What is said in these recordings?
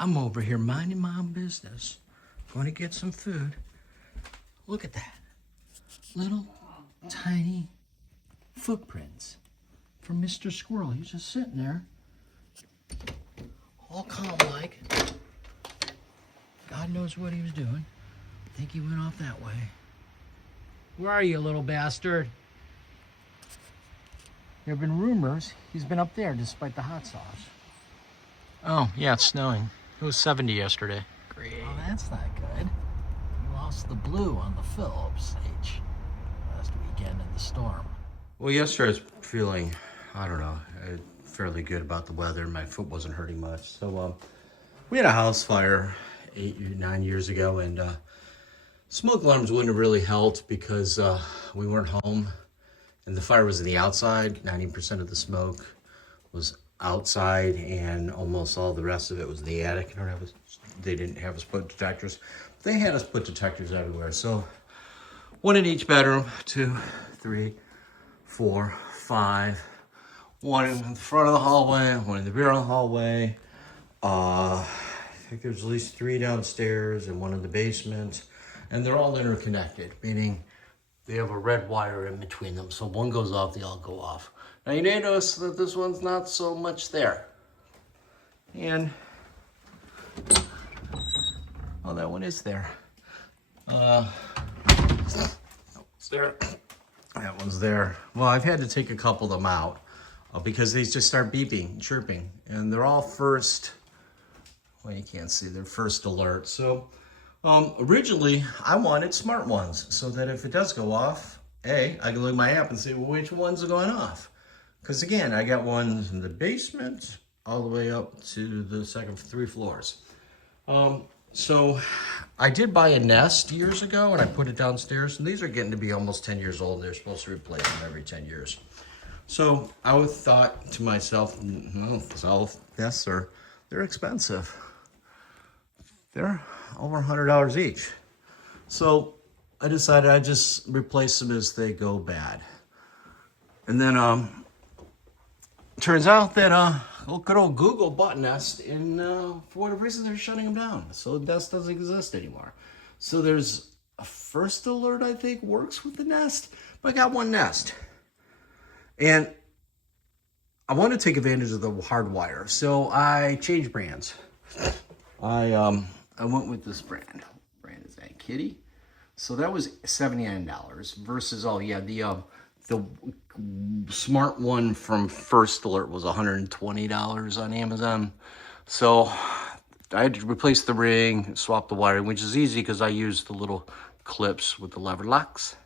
I'm over here minding my own business, going to get some food. Look at that. Little tiny footprints from Mr. Squirrel. He's just sitting there, all calm-like. God knows what he was doing. I think he went off that way. Where are you, little bastard? There have been rumors he's been up there despite the hot sauce. Oh, yeah, it's snowing. It was 70 yesterday. Great. Oh, that's not good. You lost the blue on the Phillips H last weekend in the storm. Well, yesterday I was feeling, I don't know, fairly good about the weather. My foot wasn't hurting much. So we had a house fire 9 years ago, and smoke alarms wouldn't have really helped because we weren't home, and the fire was in the outside. 90% of the smoke was outside, and almost all the rest of it was in the attic. They didn't have us put detectors. They had us put detectors everywhere. So one in each bedroom, 2, 3, 4, 5. One in the front of the hallway, one in the rear of the hallway. I think there's at least 3 downstairs and one in the basement. And they're all interconnected, meaning they have a red wire in between them. So one goes off, they all go off. Now you notice that this one's not so much there. And, oh, that one is there. It's there. That one's there. Well, I've had to take a couple of them out because they just start beeping, chirping. And they're all first, well, you can't see, they're first alert. So originally I wanted smart ones so that if it does go off, I can look at my app and see, well, which ones are going off? Because again, I got ones in the basement all the way up to the second 3 floors. So I did buy a Nest years ago and I put it downstairs, and these are getting to be almost 10 years old. They're supposed to replace them every 10 years. So I thought to myself, no, yes, sir, they're expensive. They're over $100 each. So I decided I'd just replace them as they go bad. And then turns out that good old Google bought Nest, and for whatever reason they're shutting them down. So Nest doesn't exist anymore. So there's a first alert, I think, works with the Nest, but I got one Nest. And I want to take advantage of the hardwire, so I changed brands. I went with this brand. Brand is that Kitty. So that was $79 versus, the smart one from First Alert was $120 on Amazon. So I had to replace the ring, swap the wiring, which is easy because I use the little clips with the lever locks.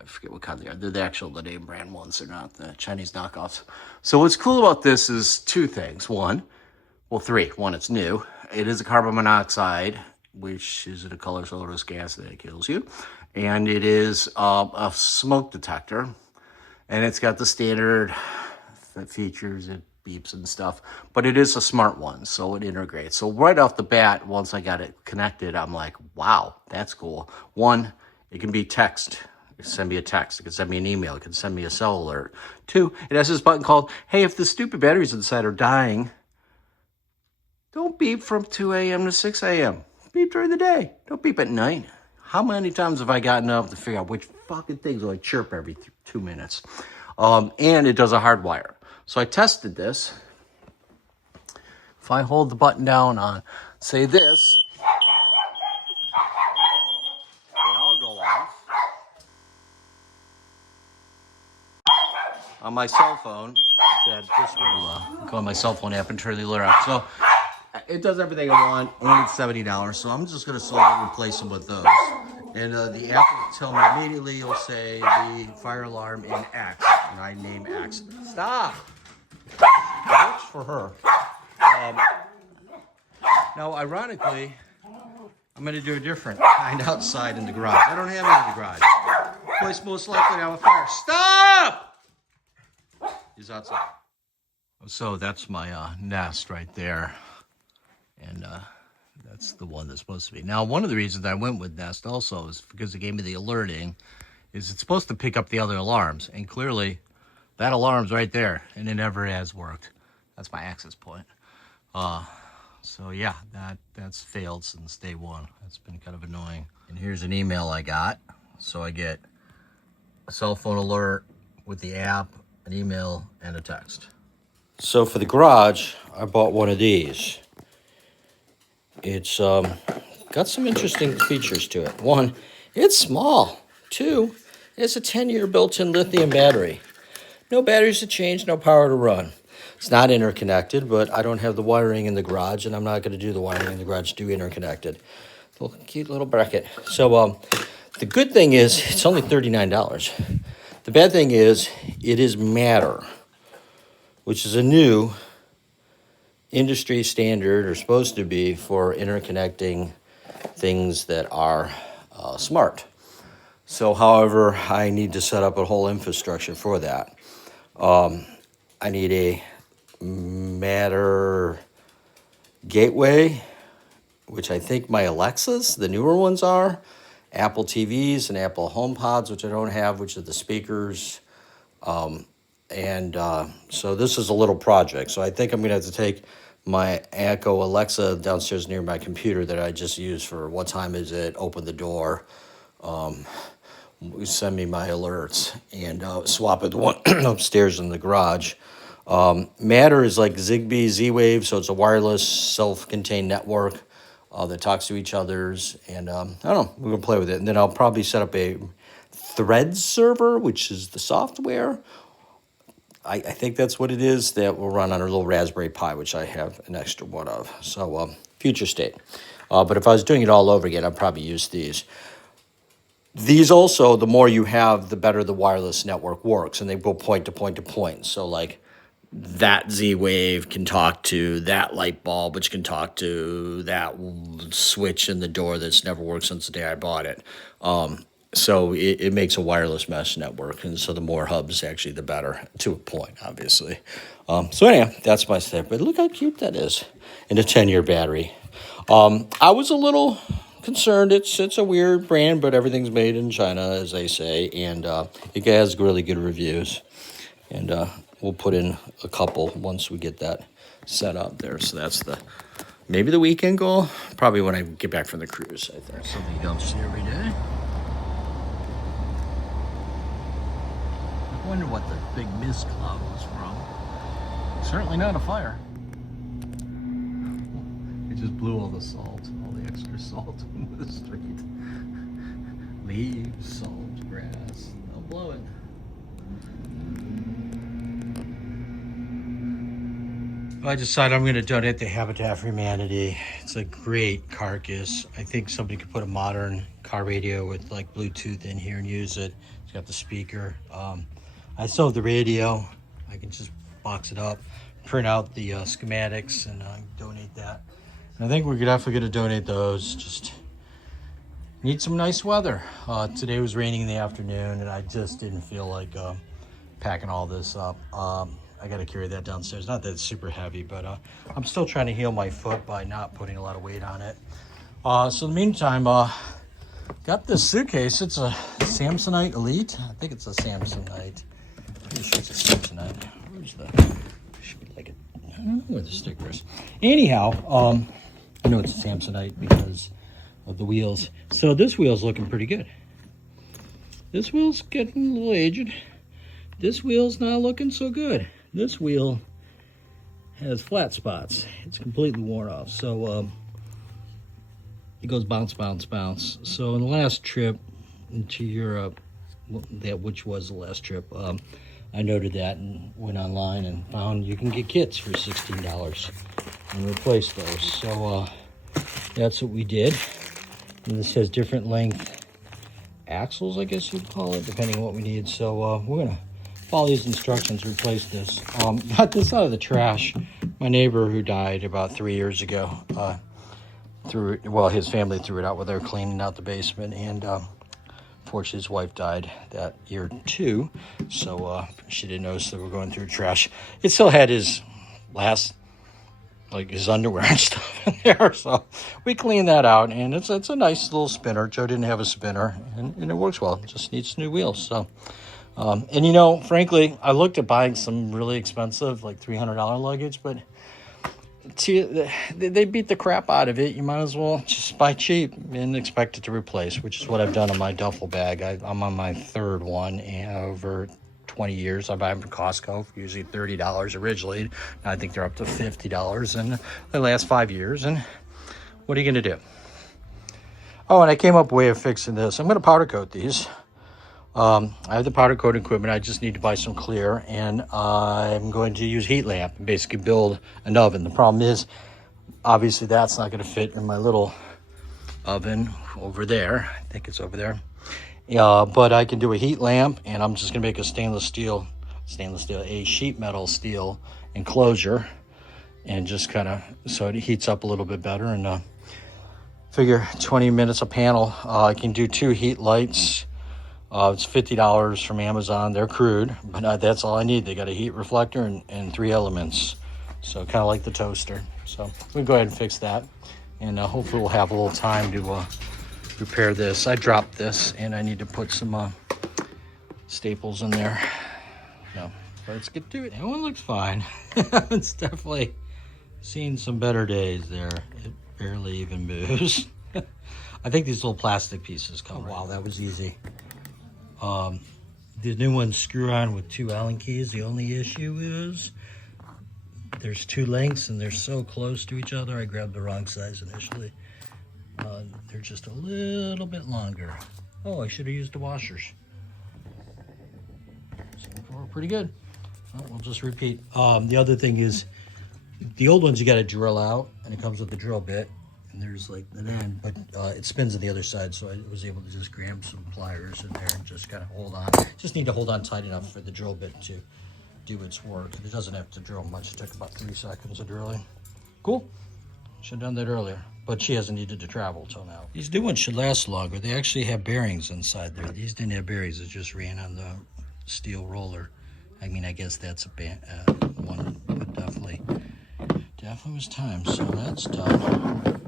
I forget what kind they are. They're the name brand ones. They're not the Chinese knockoffs. So what's cool about this is 2 things. 3. One, it's new. It is a carbon monoxide, which is a colorless odorless gas that kills you. And it is a smoke detector. And it's got the standard features, it beeps and stuff. But it is a smart one, so it integrates. So right off the bat, once I got it connected, I'm like, wow, that's cool. 1, it can be text. It can send me a text. It can send me an email. It can send me a cell alert. 2, it has this button called, hey, if the stupid batteries inside are dying, don't beep from 2 a.m. to 6 a.m. Beep during the day. Don't beep at night. How many times have I gotten up to figure out which fucking things will I chirp every 2 minutes? and it does a hard wire. So I tested this. If I hold the button down on, say this, they all go off. On my cell phone, that this will go on my cell phone app and turn the alert off. So it does everything I want, and it's $70. So I'm just gonna slowly replace them with those. And the app will tell me immediately. You'll say the fire alarm in X, and I name X. Stop. It works for her. Now, ironically, I'm gonna do a different kind outside in the garage. I don't have it in the garage. Place most likely to have a fire. Stop. He's outside. So that's my nest right there. And that's the one that's supposed to be. Now, one of the reasons I went with Nest also is because it gave me the alerting. Is it's supposed to pick up the other alarms. And clearly, that alarm's right there. And it never has worked. That's my access point. So yeah, that's failed since day one. That's been kind of annoying. And here's an email I got. So I get a cell phone alert with the app, an email, and a text. So for the garage, I bought one of these. It's got some interesting features to it. One, it's small. Two, it's a 10-year built-in lithium battery. No batteries to change, no power to run. It's not interconnected, but I don't have the wiring in the garage, and I'm not going to do the wiring in the garage to do interconnected. Little cute little bracket. So the good thing is it's only $39. The bad thing is it is Matter, which is a new industry standard, or supposed to be, for interconnecting things that are smart. So, however, I need to set up a whole infrastructure for that. I need a Matter gateway, which I think my Alexas, the newer ones, are. Apple TVs and Apple HomePods, which I don't have, which are the speakers. So this is a little project. So I think I'm going to have to take my Echo Alexa downstairs near my computer that I just use for what time is it, open the door, send me my alerts, and swap it to one upstairs in the garage. Matter is like Zigbee, Z-Wave, so it's a wireless, self-contained network that talks to each other's, and I don't know, we're going to play with it. And then I'll probably set up a Threads server, which is the software. I think that's what it is, that will run on a little Raspberry Pi, which I have an extra one of. So, future state. But if I was doing it all over again, I'd probably use these. These also, the more you have, the better the wireless network works, and they go point to point to point. So, like, that Z-Wave can talk to that light bulb, which can talk to that switch in the door that's never worked since the day I bought it. So it makes a wireless mesh network, and so the more hubs, actually, the better, to a point, obviously. So anyhow, that's my step. But look how cute that is, in a 10-year battery. I was a little concerned. It's a weird brand, but everything's made in China, as they say, and it has really good reviews. And we'll put in a couple once we get that set up there. So that's maybe the weekend goal. Probably when I get back from the cruise, I think. Something you don't see every day. I wonder what the big mist cloud was from. Certainly not a fire. It just blew all the salt, all the extra salt into the street. Leaves, salt, grass, they'll blow it. I decided I'm going to donate to Habitat for Humanity. It's a great carcass. I think somebody could put a modern car radio with like Bluetooth in here and use it. It's got the speaker. I still have the radio. I can just box it up, print out the schematics, and donate that. And I think we're definitely going to donate those. Just need some nice weather. Today was raining in the afternoon, and I just didn't feel like packing all this up. I got to carry that downstairs. Not that it's super heavy, but I'm still trying to heal my foot by not putting a lot of weight on it. So in the meantime, got this suitcase. It's a Samsonite Elite. I think it's a Samsonite. Pretty sure it's a Samsonite. Where's the? Should be like I don't know where the sticker is. Anyhow, I know it's a Samsonite because of the wheels. So this wheel's looking pretty good. This wheel's getting a little aged. this wheel's not looking so good. This wheel has flat spots. It's completely worn off. So it goes bounce, bounce, bounce. So in the last trip into Europe, which was the last trip, I noted that and went online and found you can get kits for $16 and replace those. So that's what we did. And this has different length axles, I guess you'd call it, depending on what we need. So we're gonna follow these instructions, replace this. Got this out of the trash. My neighbor who died about 3 years ago threw it, well, his family threw it out while they were cleaning out the basement, and fortunately his wife died that year too, so she didn't notice that we're going through trash. It still had his last, like his underwear and stuff in there, so we cleaned that out, and it's a nice little spinner. Joe didn't have a spinner, and it works well. It just needs new wheels. So and you know, frankly, I looked at buying some really expensive, like $300 luggage, but they beat the crap out of it. You might as well just buy cheap and expect it to replace, which is what I've done on my duffel bag. I'm on my third one, and over 20 years I buy them from Costco for usually $30 originally. Now I think they're up to $50, and they last 5 years. And what are you gonna do? Oh, and I came up with a way of fixing this. I'm gonna powder coat these. I have the powder coating equipment. I just need to buy some clear, and I'm going to use heat lamp and basically build an oven. The problem is, obviously, that's not going to fit in my little oven over there. I think it's over there. But I can do a heat lamp, and I'm just going to make a a sheet metal steel enclosure, and just kind of so it heats up a little bit better. And figure 20 minutes a panel. I can do 2 heat lights. It's $50 from Amazon. They're crude, but that's all I need. They got a heat reflector and 3 elements. So kind of like the toaster. So we'll go ahead and fix that. And hopefully we'll have a little time to repair this. I dropped this, and I need to put some staples in there. No, but let's get to it. That one looks fine. It's definitely seen some better days there. It barely even moves. I think these little plastic pieces come. Oh, wow, that was easy. The new ones screw on with 2 Allen keys. The only issue is there's 2 lengths and they're so close to each other. I grabbed the wrong size initially. They're just a little bit longer. Oh, I should have used the washers. So far, pretty good. Well, we'll just repeat. The other thing is, the old ones you got to drill out, and it comes with the drill bit. And there's like an end, but it spins on the other side, so I was able to just grab some pliers in there and just kind of hold on. Just need to hold on tight enough for the drill bit to do its work. It doesn't have to drill much. It took about 3 seconds of drilling. Cool. Should have done that earlier, but she hasn't needed to travel till now. These new ones should last longer. They actually have bearings inside there. These didn't have bearings. It just ran on the steel roller. I mean, I guess that's a one, but definitely was time. So that's done.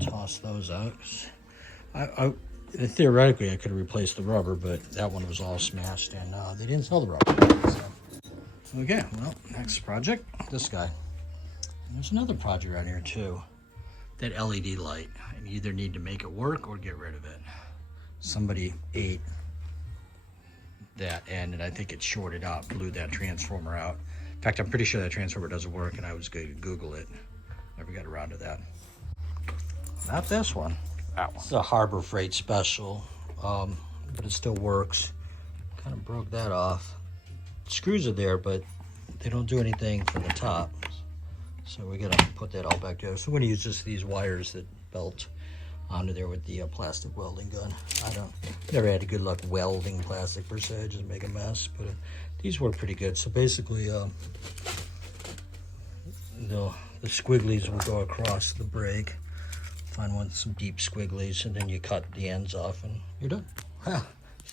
Toss those out. Theoretically, I could have replaced the rubber, but that one was all smashed, and they didn't sell the rubber. So. Okay, well, next project, this guy. And there's another project around here too. That LED light. I either need to make it work or get rid of it. Somebody ate that end, and I think it shorted out, blew that transformer out. In fact, I'm pretty sure that transformer doesn't work, and I was going to Google it. Never got around to that. Not this one. That one. It's a Harbor Freight special, but it still works. Kind of broke that off. Screws are there, but they don't do anything from the top. So we gotta put that all back together. So we're gonna use just these wires that belt onto there with the plastic welding gun. Never had good luck welding plastic per se, just make a mess. But these work pretty good. So basically, the squigglies will go across the brake. Find some deep squigglies, and then you cut the ends off, and you're done. It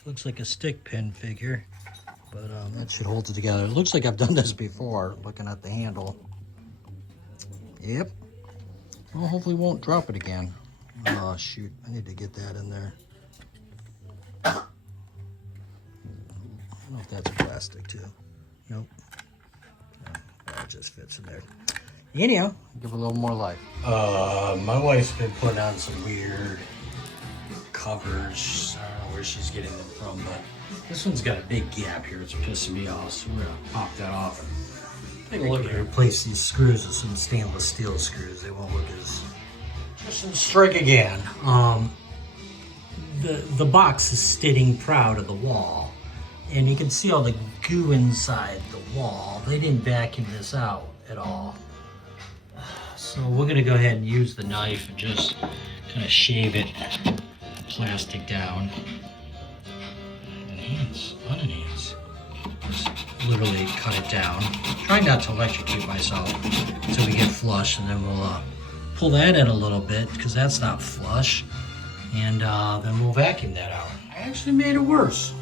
looks like a stick pin figure, but that should hold it together. It looks like I've done this before, looking at the handle. Yep. Well, hopefully won't drop it again. Oh, shoot. I need to get that in there. I don't know if that's plastic, too. Nope. No, it just fits in there. Anyhow, give it a little more life. My wife's been putting on some weird covers. I don't know where she's getting them from, but This one's got a big gap here. It's pissing me off, so we're gonna pop that off. Take a look at it. Replace these screws with some stainless steel screws. They won't look as... Just strike again. The box is sitting proud of the wall, and you can see all the goo inside the wall. They didn't vacuum this out at all. So we're gonna go ahead and use the knife and just kind of shave it, plastic down. Enhance, unenhance. Just literally cut it down. Try not to electrocute myself until we get flush, and then we'll pull that in a little bit because that's not flush, and then we'll vacuum that out. I actually made it worse.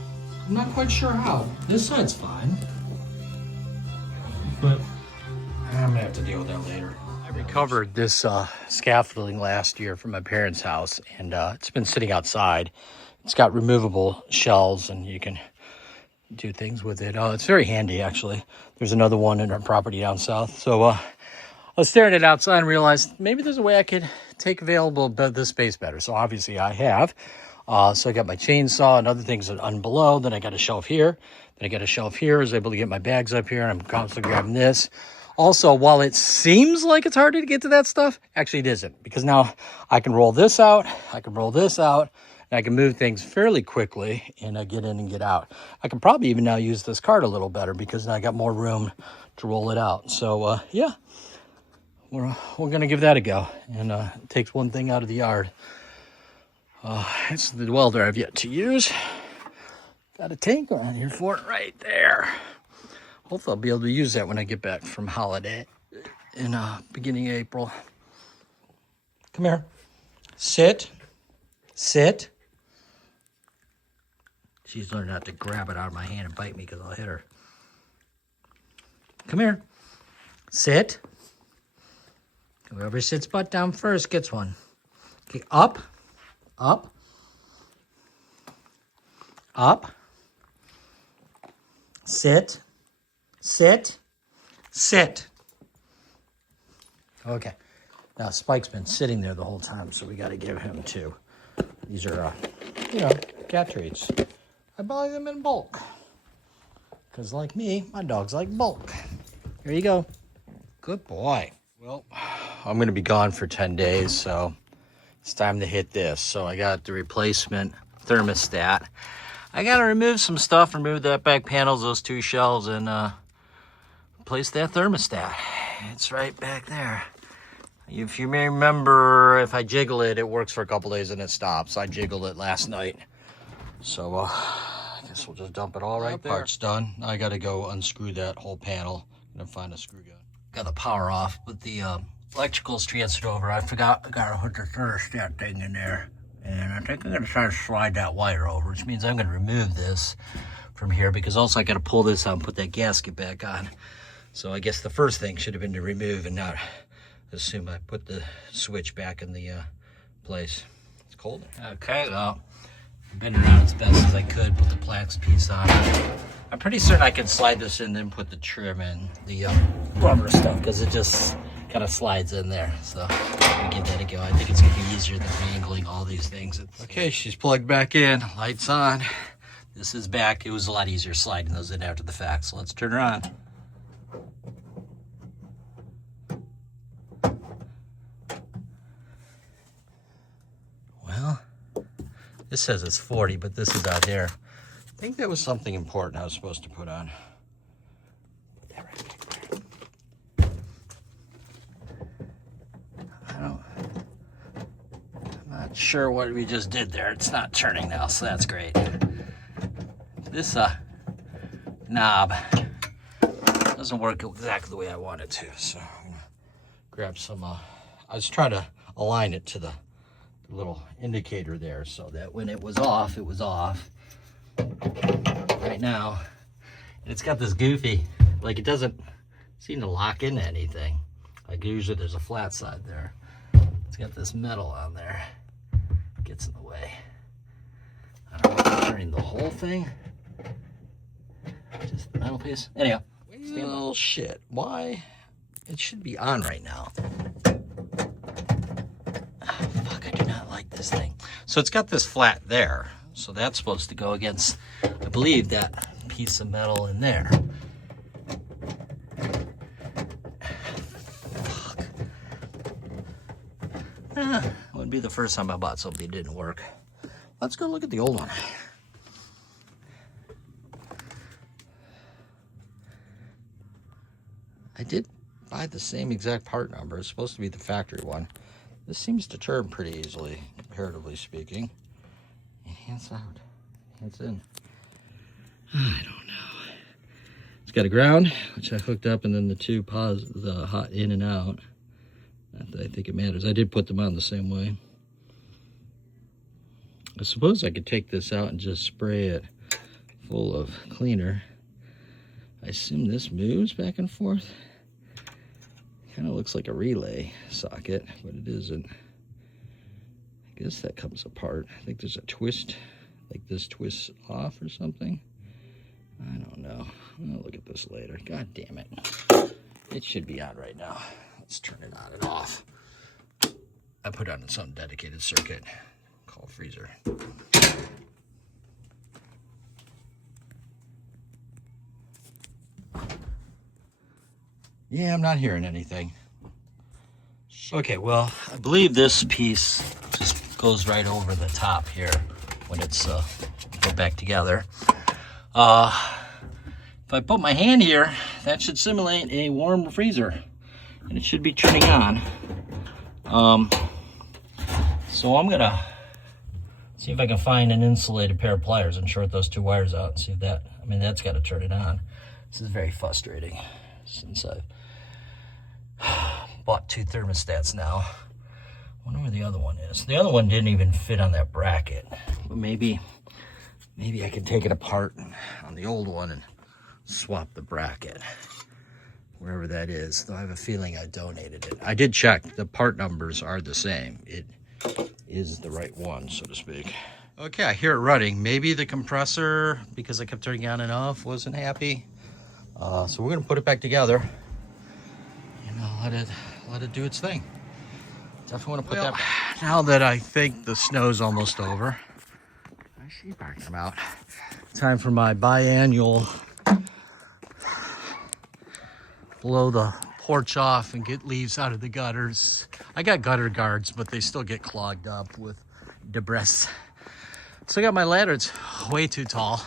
I'm not quite sure how. This side's fine, but I'm gonna have to deal with that later. I recovered this scaffolding last year from my parents' house, and it's been sitting outside. It's got removable shelves, and you can do things with it. It's very handy, actually. There's another one in our property down south. So I was staring at it outside and realized maybe there's a way I could take available this space better. So obviously I have. So I got my chainsaw and other things that are below. Then I got a shelf here. Then I got a shelf here. I was able to get my bags up here, and I'm constantly grabbing this. Also, while it seems like it's harder to get to that stuff, actually it isn't, because now I can roll this out, I can roll this out, and I can move things fairly quickly and get in and get out. I can probably even now use this cart a little better because now I got more room to roll it out. So yeah, we're gonna give that a go, and it takes one thing out of the yard. It's the welder I've yet to use. Got a tank around here for it right there. Hopefully I'll be able to use that when I get back from holiday in beginning of April. Come here. Sit. Sit. She's learned not to grab it out of my hand and bite me because I'll hit her. Come here. Sit. Whoever sits butt down first gets one. Okay, up. Up. Up. Sit. Sit. Sit. Okay. Now Spike's been sitting there the whole time, so we got to give him two. These are, cat treats. I buy them in bulk. Because like me, my dogs like bulk. Here you go. Good boy. Well, I'm going to be gone for 10 days, so it's time to hit this. So I got the replacement thermostat. I got to remove some stuff, remove that back panels, those two shelves, and replace that thermostat. It's right back there. If you may remember, if I jiggle it, it works for a couple days and it stops. I jiggled it last night. So I guess we'll just dump it all right there. Part's done. I got to go unscrew that whole panel and find a screw gun. Got the power off, but the electrical's transferred over. I forgot I got to put the thermostat thing in there. And I think I'm going to try to slide that wire over, which means I'm going to remove this from here, because also I got to pull this out and put that gasket back on. So I guess the first thing should have been to remove and not assume I put the switch back in the place. It's cold. Okay, well, bend it around as best as I could, put the Plax piece on. I'm pretty certain I can slide this in and then put the trim in, the rubber stuff, because it just kind of slides in there. So let me give that a go. I think it's going to be easier than wrangling all these things. Okay, she's plugged back in. Lights on. This is back. It was a lot easier sliding those in after the fact. So let's turn her on. Well, this says it's 40, but this is out here. I think that was something important I was supposed to put on. Put that right back there. I'm not sure what we just did there. It's not turning now, so that's great. This knob doesn't work exactly the way I want it to, so I'm gonna grab some. I was trying to align it to the little indicator there so that when it was off, it was off. Right now, and it's got this goofy, like it doesn't seem to lock into anything. Like usually there's a flat side there. It's got this metal on there. It gets in the way. I don't know if I'm turning the whole thing. Just the metal piece. Anyhow, well, shit. Why? It should be on right now. Oh, fuck, I do not like this thing. So it's got this flat there. So that's supposed to go against I believe that piece of metal in there. Fuck. Wouldn't be the first time I bought something that didn't work. Let's go look at the old one. I did buy the same exact part number. It's supposed to be the factory one. This seems to turn pretty easily, comparatively speaking. Hands out, hands in. I don't know. It's got a ground, which I hooked up, and then the two the hot in and out. Not that I think it matters. I did put them on the same way. I suppose I could take this out and just spray it full of cleaner. I assume this moves back and forth. Kind of looks like a relay socket, but it isn't. I guess that comes apart. I think there's a twist, like this twists off or something. I don't know. I'll look at this later. God damn it. It should be on right now. Let's turn it on and off. I put on some dedicated circuit called freezer. Yeah, I'm not hearing anything. Okay, well, I believe this piece just goes right over the top here when it's put back together. If I put my hand here, that should simulate a warm freezer, and it should be turning on. So I'm gonna see if I can find an insulated pair of pliers and short those two wires out and see if that, I mean, that's gotta turn it on. This is very frustrating since I've bought two thermostats now. I wonder where the other one is. The other one didn't even fit on that bracket, but maybe I can take it apart on the old one and swap the bracket wherever that is. Though I have a feeling I donated it. I did check. The part numbers are the same. It is the right one, so to speak. Okay, I hear it running. Maybe the compressor, because I kept turning on and off, wasn't happy. So we're gonna put it back together and I'll let it do its thing. Definitely want to put that. Now that I think the snow's almost over, she's barking them out. Time for my biannual blow the porch off and get leaves out of the gutters. I got gutter guards, but they still get clogged up with debris. So I got my ladder. It's way too tall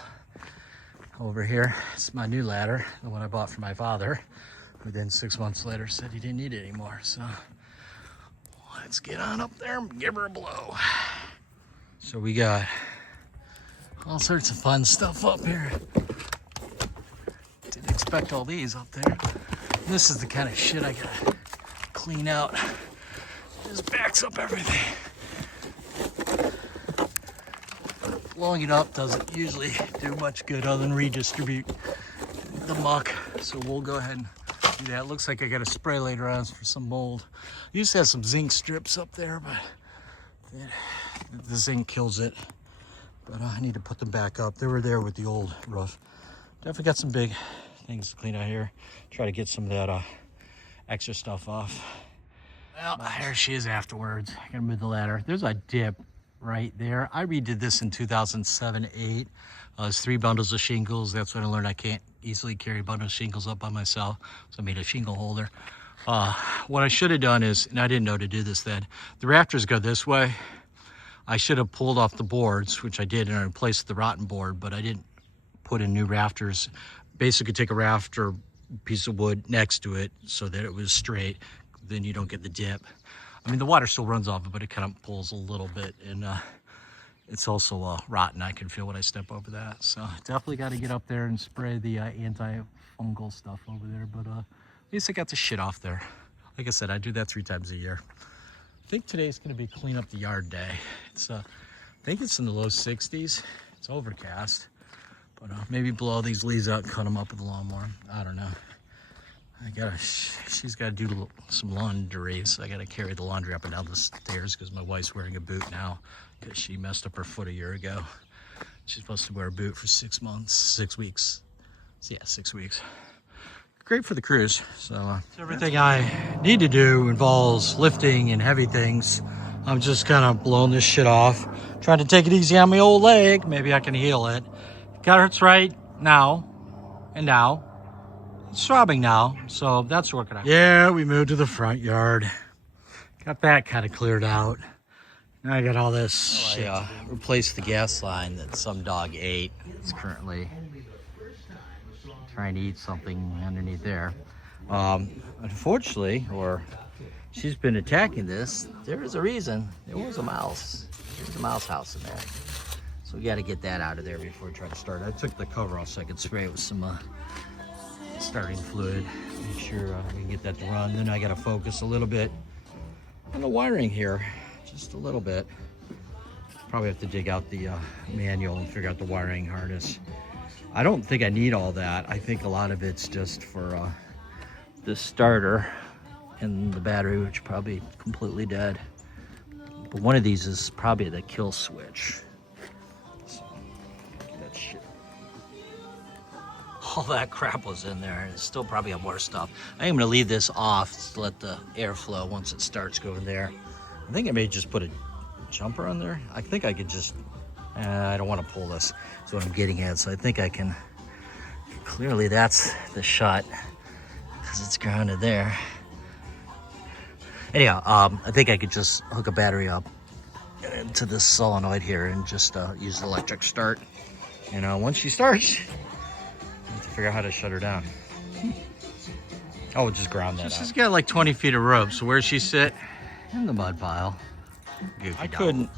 over here. It's my new ladder, the one I bought for my father, who then 6 months later said he didn't need it anymore. So let's get on up there and give her a blow. So we got all sorts of fun stuff up here. Didn't expect all these up there. This is the kind of shit I gotta clean out. Just backs up everything. Blowing it up doesn't usually do much good other than redistribute the muck. So we'll go ahead and do that. Looks like I got a spray later on for some mold. I used to have some zinc strips up there, but the zinc kills it. But I need to put them back up. They were there with the old roof. Definitely got some big things to clean out here. Try to get some of that extra stuff off. Well, there she is afterwards. I gotta move the ladder. There's a dip right there. I redid this in 2007-8. It's 3 bundles of shingles. That's when I learned I can't easily carry a bundle of shingles up by myself. So I made a shingle holder. What I should have done is, and I didn't know to do this then, the rafters go this way. I should have pulled off the boards, which I did, and I replaced the rotten board, but I didn't put in new rafters. Basically take a rafter piece of wood next to it so that it was straight. Then you don't get the dip. I mean, the water still runs off it, but it kind of pulls a little bit, and it's also rotten. I can feel when I step over that. So definitely got to get up there and spray the anti-fungal stuff over there, but at least I got the shit off there. Like I said, I do that 3 times a year. I think today's going to be clean up the yard day. It's I think it's in the low 60s. It's overcast, but maybe blow all these leaves out and cut them up with a lawnmower. I don't know. She's got to do some laundry, so I got to carry the laundry up and down the stairs because my wife's wearing a boot now because she messed up her foot a year ago. She's supposed to wear a boot for 6 months, 6 weeks. So yeah, 6 weeks. Great for the cruise. So everything I need to do involves lifting and heavy things. I'm just kind of blowing this shit off, trying to take it easy on my old leg. Maybe I can heal it. Got it right now, and now. It's throbbing now, so that's working out. Yeah, we moved to the front yard. Got that kind of cleared out. Now I got all this shit. I replaced the gas line that some dog ate. It's currently trying to eat something underneath there. Unfortunately, or she's been attacking this. There is a reason. There was a mouse. There's a mouse house in there. So we got to get that out of there before we try to start. I took the cover off so I could spray it with some starting fluid. Make sure we can get that to run. Then I got to focus a little bit on the wiring here. Just a little bit. Probably have to dig out the manual and figure out the wiring harness. I don't think I need all that. I think a lot of it's just for the starter and the battery, which probably completely dead. But one of these is probably the kill switch. So, that shit. All that crap was in there, and it's still probably have more stuff. I am gonna leave this off to let the airflow, once it starts, go in there. I think I may just put a jumper on there. I think I could just, I don't want to pull this. That's what I'm getting at. So I think I can, clearly that's the shot because it's grounded there. Anyhow, I think I could just hook a battery up into this solenoid here and just use the electric start. And once she starts, I have to figure out how to shut her down. Oh, we'll just ground that out. She's got like 20 feet of rope, so where's she sit? In the mud pile. I couldn't.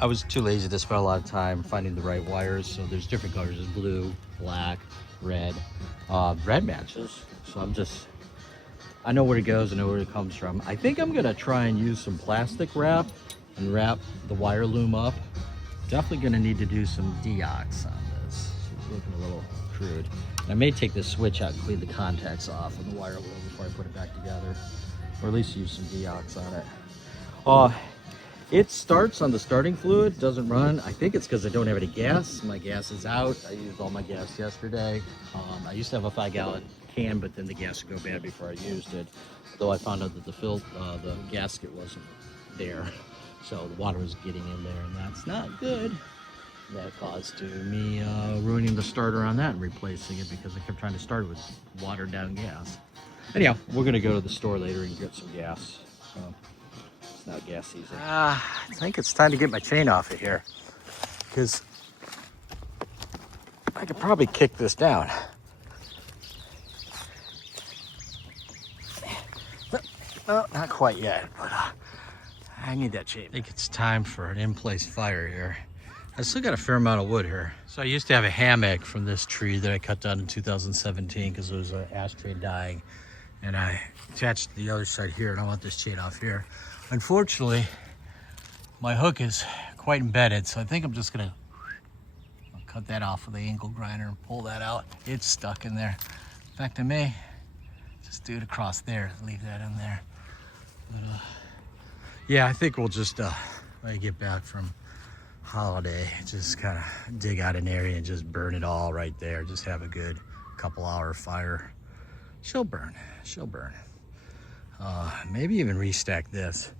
I was too lazy to spend a lot of time finding the right wires, so there's different colors. There's blue, black, red. Red matches, so I know where it goes, I know where it comes from. I think I'm gonna try and use some plastic wrap and wrap the wire loom up. Definitely gonna need to do some deox on this. It's looking a little crude. I may take this switch out and clean the contacts off of the wire loom before I put it back together. Or at least use some deox on it. It starts on the starting fluid, doesn't run. I think it's because I don't have any gas. My gas is out. I used all my gas yesterday. I used to have a 5-gallon can, but then the gas would go bad before I used it. Though I found out that the gasket wasn't there. So the water was getting in there, and that's not good. That caused me ruining the starter on that and replacing it because I kept trying to start it with watered down gas. Anyhow, we're gonna go to the store later and get some gas. So it's now gas season. I think it's time to get my chain off of here because I could probably kick this down. No, not quite yet, but I need that chain. I think it's time for an in-place fire here. I still got a fair amount of wood here. So I used to have a hammock from this tree that I cut down in 2017 because it was an ash tree dying. And I attached the other side here, and I want this chain off here. Unfortunately, my hook is quite embedded, so I think I'm just gonna cut that off with the angle grinder and pull that out. It's stuck in there. In fact, I may just do it across there, leave that in there. But, yeah, I think we'll just, when I get back from holiday, just kind of dig out an area and just burn it all right there. Just have a good couple-hour fire. She'll burn. She'll burn. Maybe even restack this.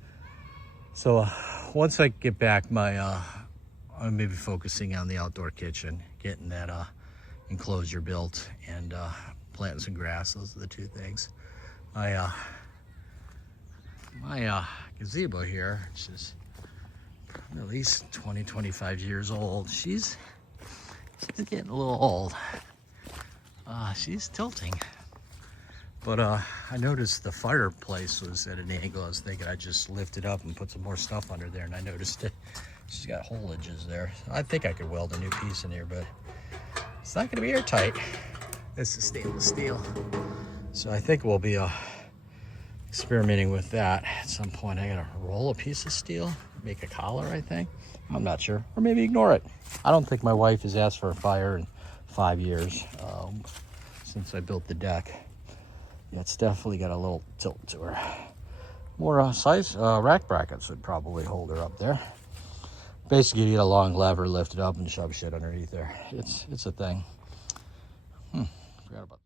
So once I get back, I'm maybe focusing on the outdoor kitchen, getting that enclosure built, and planting some grass. Those are the two things. My gazebo here, which is at least 20, 25 years old. She's getting a little old. She's tilting. But I noticed the fireplace was at an angle. I was thinking I'd just lift it up and put some more stuff under there, and I noticed it. She's got hole edges there. I think I could weld a new piece in here, but it's not gonna be airtight. This is stainless steel. So I think we'll be experimenting with that at some point. I gotta roll a piece of steel, make a collar, I think. I'm not sure, or maybe ignore it. I don't think my wife has asked for a fire in 5 years since I built the deck. Yeah, it's definitely got a little tilt to her. More size rack brackets would probably hold her up there. Basically, you get a long lever, lift it up, and shove shit underneath there. It's a thing. Forgot about that.